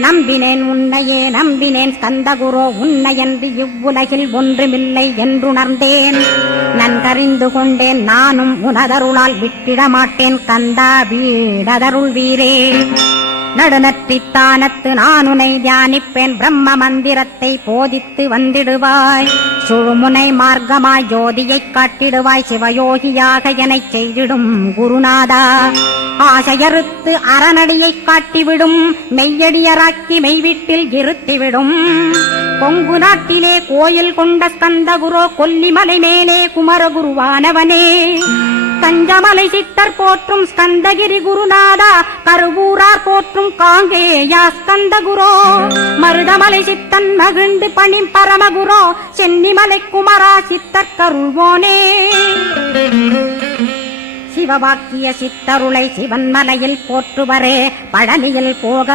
நம்பினேன் உன்னையே நம்பினேன் ஸ்கந்தகுரோ உன்னையன்றி இவ்வுலகில் ஒன்றுமில்லை என்றுணர்ந்தேன். நன்கறிந்து கொண்டேன் நானும் உனதருளால் விட்டிட மாட்டேன் கந்தா வீடதருள் வீரே. நடுநற்றித்தானத்து நானுனை தியானிப்பேன் பிரம்ம மந்திரத்தை போதித்து வந்திடுவாய். சுழுமுனை மார்க்கமாய் ஜோதியைக் காட்டிடுவாய் சிவயோகியாக எனச் செய்திடும் குருநாதா. ஆசையறுத்து அறநடியைக் காட்டிவிடும் மெய்யடியராக்கி மெய்வீட்டில் இருத்திவிடும். கொங்கு நாட்டிலே கோயில் கொண்ட ஸ்கந்தகுரோ கொல்லிமலை மேலே குமரகுருவானவனே. கஞ்சமலை சித்தர் போற்றும் ஸ்கந்தகிரி குருநாதா கருவூரார் போற்றும் காங்கேயா ஸ்கந்தகுரோ. மருதமலை சித்தன் மகிழ்ந்து பணி பரமகுரோ சென்னிமலை குமரா சித்தர் கருள்வோனே. சிவவாக்கிய சித்தருளை சிவன்மலையில் போற்றுவரே பழனியில் போக